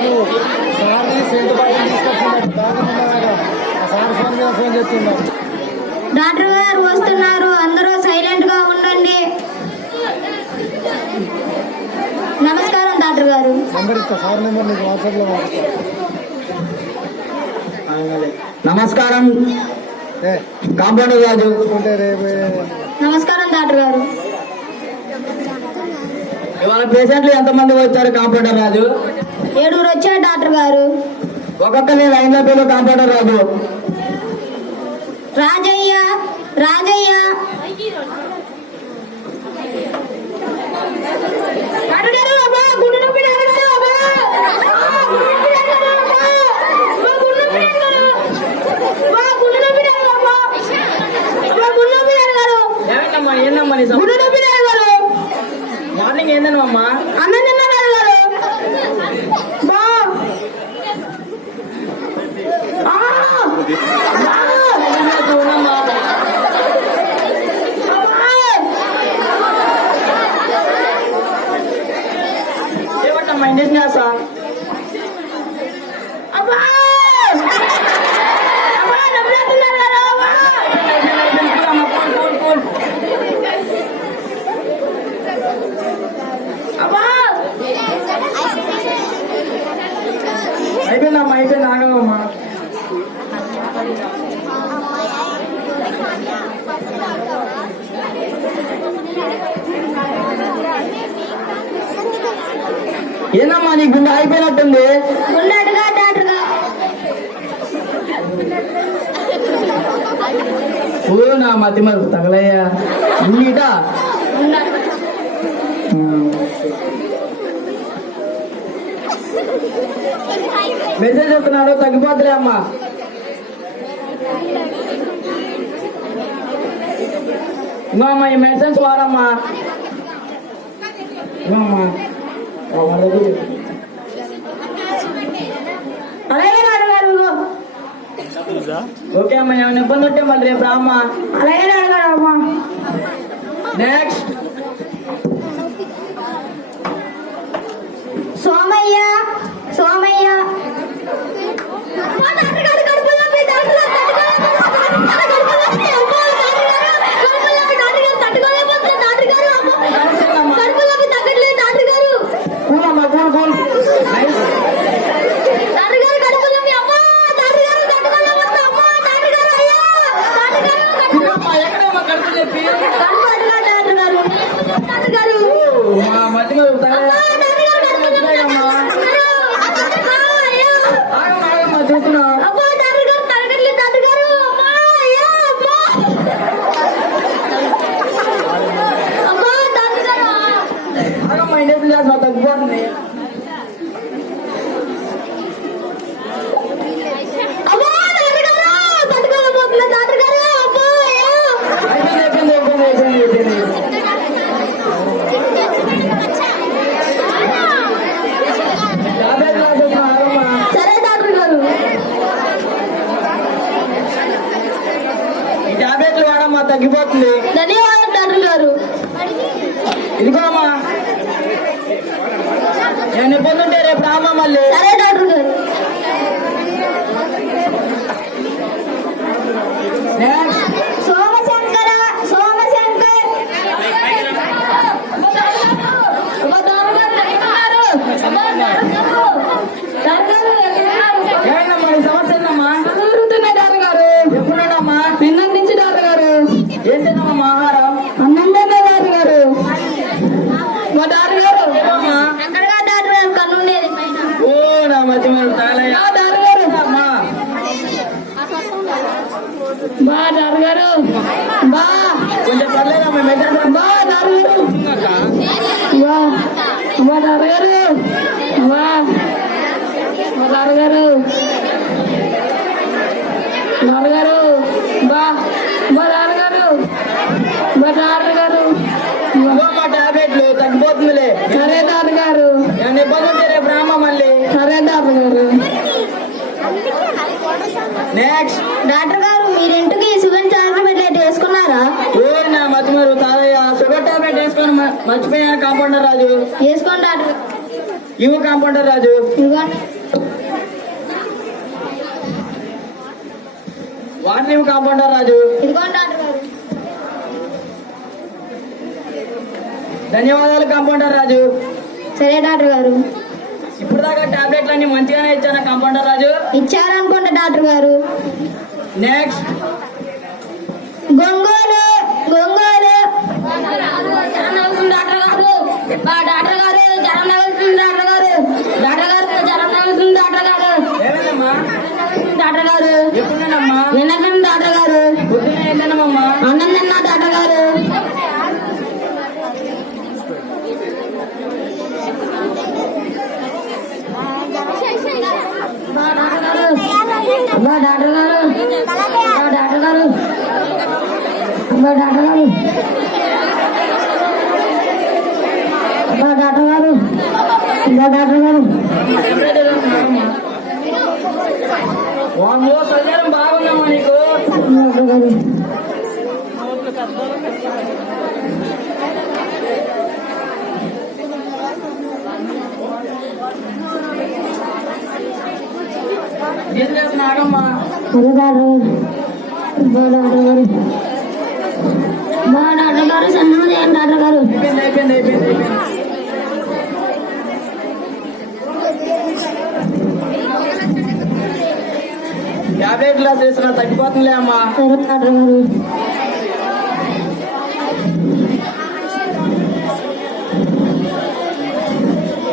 కాదు సార్ని scent bottle తీసుకొచ్చింది సార్ ఫోన్ మీద ఫోన్ చేస్తున్నారు. డాక్టర్ గారు వస్తున్నారు, అందరూ సైలెంట్ గా ఉండండి. నమస్కారం డాక్టర్ గారు. నెంబర్ ఇస్తా, సార్ నెంబర్ నీకు వాట్సాప్ లో నమస్కారం కాంపౌండర్ రాజు. నమస్కారం డాక్టర్ గారు. ఇవాళ పేషెంట్లు ఎంతమంది వచ్చారు కాంపౌండర్ రాజు? 7 వచ్చారు డాక్టర్ గారు. ఒక్కొక్కరి లైన్ లో పేరు కాంపౌండర్ రాజు. రాజయ్య, రాజయ్య, మార్నింగ్ ఏందమ్మా? అన్నం తిన్నారు గారు. ఏమంటమ్మా ఇండస్ట్రీ సార్? అయిపోయిందమ్మా, అయిపోయింది, ఆగమ్మా. ఏందమ్మా నీ గుండె అయిపోయినట్టుంది? ఉన్నట్టుగా డాక్టర్ గారు. ఓ నా మతి మరుపు తగలయ్యా. నీట మెసేజ్ చెప్తున్నాడు, తగ్గిపోతులే అమ్మా. ఇంకో అమ్మా ఈ మెడిసిన్స్ వాడమ్మా. అలాగే డాక్టర్ గారు. ఓకే అమ్మా, ఏమైనా ఇబ్బంది ఉంటే మళ్ళీ రేపు రామ్మా. అలాగే డాక్టర్ గారు. అమ్మా నెక్స్ట్ సోమయ్య, సోమయ్య. కూలమ్మా, కూల్ కూల్. ఎక్కడమ్మా కడుపు చెప్పి మా మధ్య చూస్తున్నా. ఆగమ్మా ఇండస్ట్రీ చేస్తా, తగ్గిపోతుంది. టాబ్లెట్లు వాడమ్మా, తగ్గిపోతుంది. ధన్యవాదాలు డాక్టర్ గారు. ఇదిగో అమ్మా, నేను ఇబ్బంది ఉంటే రేపు రామ్మా మళ్ళీ. సరే డాక్టర్ గారు. సోమశంకర, సోమశంకర్. ఏమైందమ్మా ఈ సమస్య? ఏందమ్మా? డాక్టర్ గారు. ఎప్పుడున్నాడమ్మా? నిన్న నుంచి డాక్టర్ గారు. ఏం తిన్నామమ్మా ఆహారం? అన్నం తిన్నా డాక్టర్ గారు. మా డాక్టర్ గారు. ఏమమ్మా? అక్కడగా డాక్టర్ గారు కన్ను ఉండేది. ఓ నా మధ్య మరి తాగలయ్యా. డాక్టర్ గారు. అమ్మా బా డాక్టర్ గారు. బా కొంచెం పర్లేదమ్మా, మెసేజ్ బా డాక్టర్ గారు. బా బా డాక్టర్ గారు. బా మా డాక్టర్ గారు. డాక్టర్ గారు. బా బా డాక్టర్ గారు. బా డాక్టర్ గారు. మా టాబ్లెట్లు తగ్గిపోతుందిలే. సరే డాక్టర్ గారు. నేను ఇబ్బంది ఉంటే రేపు రామ్మా మళ్ళీ. సరే డాక్టర్ గారు. నెక్స్ట్ డాక్టర్ గారు, మీరింటికి షుగర్ టాబ్లెట్ వేసుకున్నారా? ఓ నా మధ్య మరి తాగయ్యా. షుగర్ టాబ్లెట్ వేసుకొని మర్చిపోయాను కాంపౌండర్ రాజు. వేసుకోండి డాక్టర్. ఇవ్వు కాంపౌండర్ రాజు. ఇదిగోండి. వాటర్ ఇవ్వు కాంపౌండర్ రాజు. ఇదిగోండి డాక్టర్ గారు. ధన్యవాదాలు కాంపౌండర్ రాజు. సరే డాక్టర్ గారు. ఇప్పుడు దాకా టాబ్లెట్లు అన్ని మంచిగానే ఇచ్చానా కాంపౌండర్ రాజు? ఇచ్చారనుకుంటా డాక్టర్ గారు. నెక్స్ట్ గొంగోలు గొంగోలు. జ్వరం తగులుతుంది డాక్టర్ గారు. డాక్టర్ గారు జ్వరం తగులుతుంది డాక్టర్ గారు. డాక్టర్ గారు జ్వరం తగులుతుంది డాక్టర్ గారు. ఏమైందమ్మా? డాక్టర్ గారు ఎప్పుడున్నామ్మా? నిన్న డాక్టర్ గారు. పొద్దున్న ఏంటన్నామమ్మా? అన్నం తిన్నా డాక్టర్ గారు. డాక్టర్ గారు డాక్టర్ గారు డాక్టర్ గారు డాక్టర్ గారు డాక్టర్ గారు. వామ్మో, శరీరం బాగుందమ్మా నీకు. డాక్టర్ గారు ఏం చేస్తున్నా ఆగమ్మా. డాక్టర్ గారు డాక్టర్ గారు సన్నం చేయండి డాక్టర్ గారు. అయిపోయింది. టాబ్లెట్ గ్లాస్ వేసినా తగ్గిపోతుందిలే అమ్మా. సరే డాక్టర్ గారు.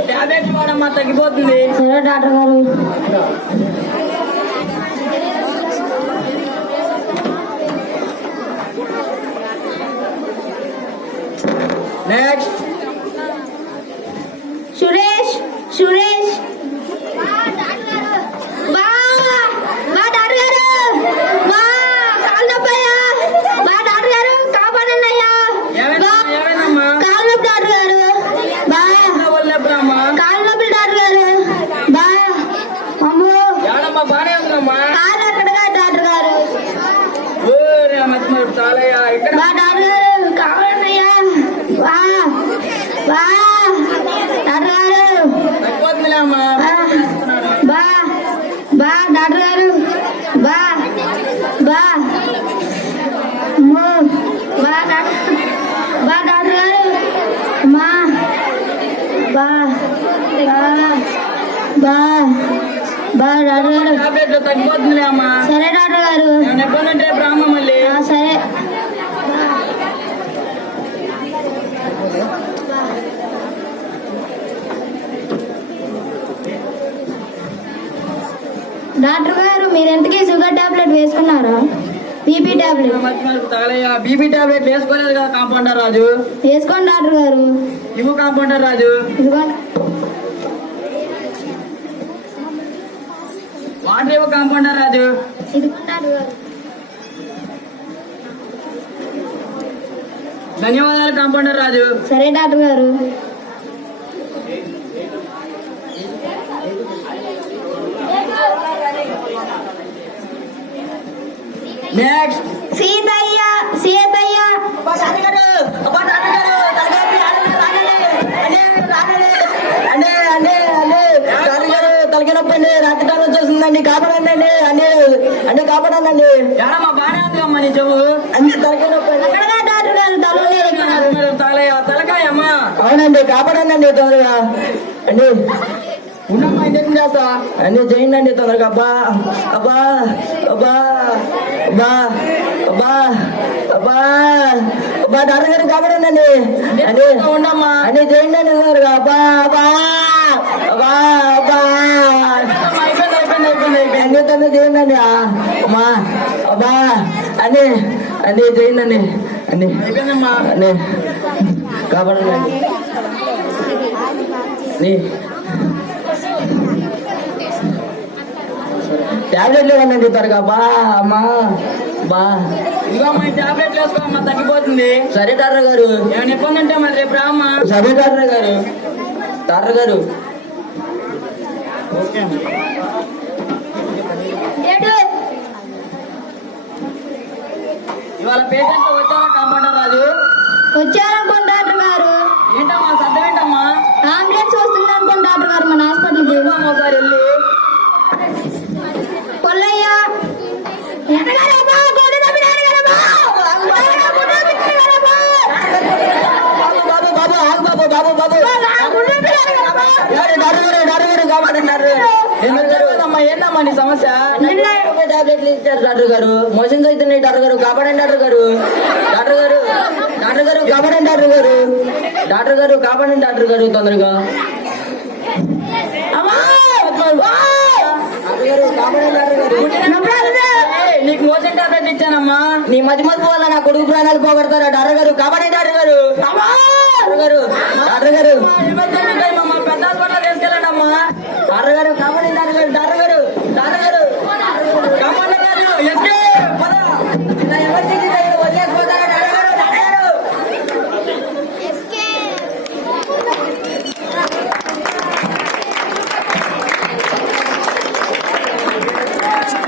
టాబ్లెట్ వాడమ్మా, తగ్గిపోతుంది. సరే డాక్టర్ గారు. నెక్స్ట్ సురేష్ సురేష్. కాలు నొప్పయ్యా. డాక్టర్ గారు కాపాడండి అయ్యా. ఏమైందమ్మా? కాలు నొప్పి డాక్టర్ గారు. వల్లెప్పుడమ్మా? కాలు నొప్పి డాక్టర్ గారు. అమ్మో ఏడమ్మా? బానే ఉందమ్మా. కాలు అక్కడగా డాక్టర్ గారు. చాలయ్యా ఇక్కడ. డాక్టర్ గారు కావాలండి అయ్యా. డాక్టర్ గారు తగ్గిపోతుందిలే అమ్మా. డాక్టర్ గారు డాక్టర్ గారు మా డాక్టర్ గారు. టాబ్లెట్లు తగ్గిపోతుందిలే అమ్మా. సరే డాక్టర్ గారు. నేను ఎప్పుడంటే బ్రాహ్మ మళ్ళీ. సరే డాక్టర్ గారు మీరు ఎంతకీ షుగర్ టాబ్లెట్ వేసుకున్నారా? బీపీ టాబ్లెట్ తగలయ్యా. బీపీ టాబ్లెట్ వేసుకోలేదు కదా కాంపౌండర్ రాజు. వేసుకోండి డాక్టర్ గారు. ఇవ్వు కాంపౌండర్ రాజు. ఇదిగోండి. వాటర్ ఇవ్వు కాంపౌండర్ రాజు. ఇదిగోండి డాక్టర్ గారు. ధన్యవాదాలు కాంపౌండర్ రాజు. సరే డాక్టర్ గారు. నెక్స్ట్ సీతయ్య సీతయ్య. తలకి నొప్పి అండి, రక్తటాలు వచ్చేస్తుందండి, కాపాడండి అండి అంటే కాపాడండి. ఏడమ్మా? బానే ఉంది అమ్మా నీ చెవు. అన్ని తలకి నొప్పి అక్కడగా డాక్టర్ గారు తల తగలయ్యా. తలకాయ అమ్మా. అవునండి, కాపాడండి తొందరగా అండి. ఉన్నమ్మా, ఇంజక్షన్ చేస్తా అన్ని చేయండి తొందరగా. అబ్బా అబ్బా అబ్బా అబ్బా అబ్బా అబ్బా అబ్బా డాక్టర్ గారు కాపాడండి అని ఉండమ్మా. అన్ని చేయండి తొందరగా. అబ్బా అబ్బా అబ్బా అబ్బా అయిపోయింది. అన్ని తొందర చేయండి అమ్మా. అబ్బా అన్ని అన్ని చేయండి అన్ని అన్ని కాపాడండి టాబ్లెట్లు ఇవ్వండి త్వరగా. బా అమ్మా బా ఇదిగో అమ్మా, టాబ్లెట్లు వేసుకో అమ్మా, తగ్గిపోతుంది. సరే డాక్టర్ గారు. ఏమైనా ఇబ్బంది అంటే మరి రేపు రామ్మా. సరే డాక్టర్ గారు. డాక్టర్ గారు ఓకే. ఇవాళ పేషెంట్ వచ్చారా కాంపౌండర్ రాజు? వచ్చారనుకోండి డాక్టర్ గారు. ఏంటమ్మా శబ్దం ఏంటమ్మా? అంబులెన్స్ వస్తుంది అనుకోండి డాక్టర్ గారు. ఏంటమ్మా నీ సమస్య? టాబ్లెట్లు ఇచ్చారు డాక్టర్ గారు. మోషన్స్ అవుతున్నాయి డాక్టర్ గారు. కాపాడండి డాక్టర్ గారు. డాక్టర్ గారు, డాక్టర్ గారు కాపాడండి డాక్టర్ గారు. డాక్టర్ గారు కాపాడండి డాక్టర్ గారు తొందరగా. ఏయ్, నీకు మోషన్ టాబ్లెట్ ఇచ్చానమ్మా. నీ మధ్య మధ్య వల్ల నా కొడుకు ప్రాణాలు పోగొడతారా డాక్టర్ గారు? కాపాడండి డాక్టర్ గారు. డాక్టర్ గారు, డాక్టర్ గారు పెద్ద హాస్పిటల్ తీసుకెళ్ళండి అమ్మా. డాక్టర్ గారు కాపాడండి డాక్టర్ గారు.